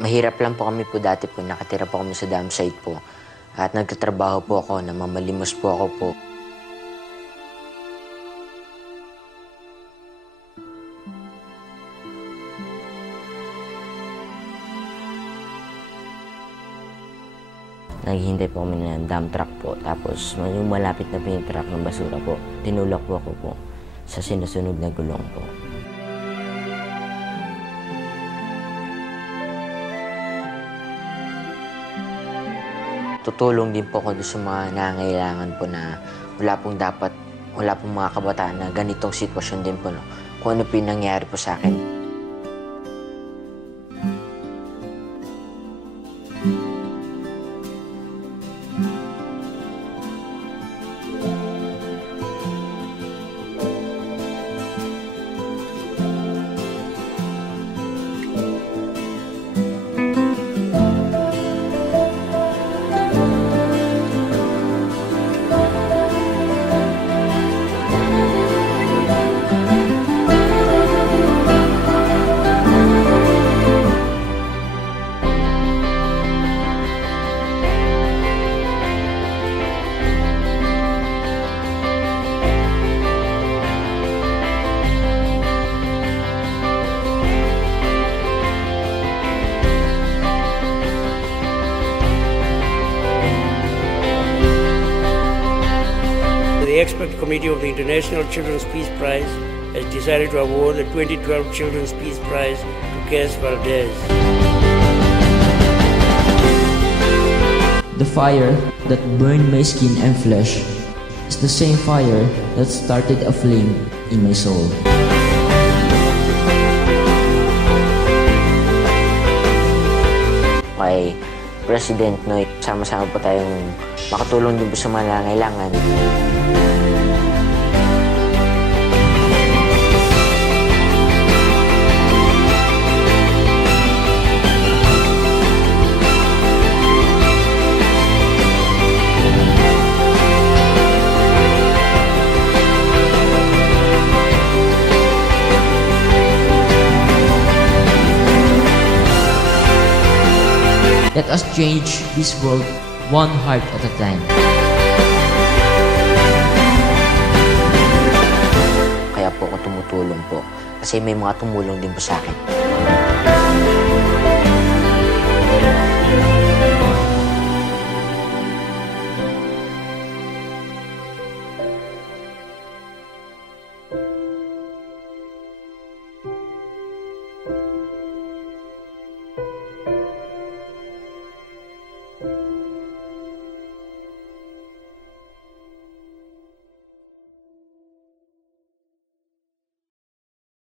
Mahirap lang po kami po dati po, nakatira po kami sa dam site po. At nagtatrabaho po ako, namamalimos po ako po. Naghihintay po kami ng dump truck po. Tapos yung malapit na po yung truck ng basura po, tinulak po ako po sa sinusunod na gulong po. Tutulong din po ako sa mga nangangailangan po na wala pong mga kabataan na ganitong sitwasyon din po. No? Kung ano po yung nangyari po sa akin. The Expert Committee of the International Children's Peace Prize has decided to award the 2012 Children's Peace Prize to Kes Valdez. The fire that burned my skin and flesh is the same fire that started a flame in my soul. Kay President Noy, sama-sama po tayong makatulong din po sa mga nangangailangan. Let us change this world one heart at a time. Kaya po ako tumutulong po kasi may mga tumulong din po sa akin.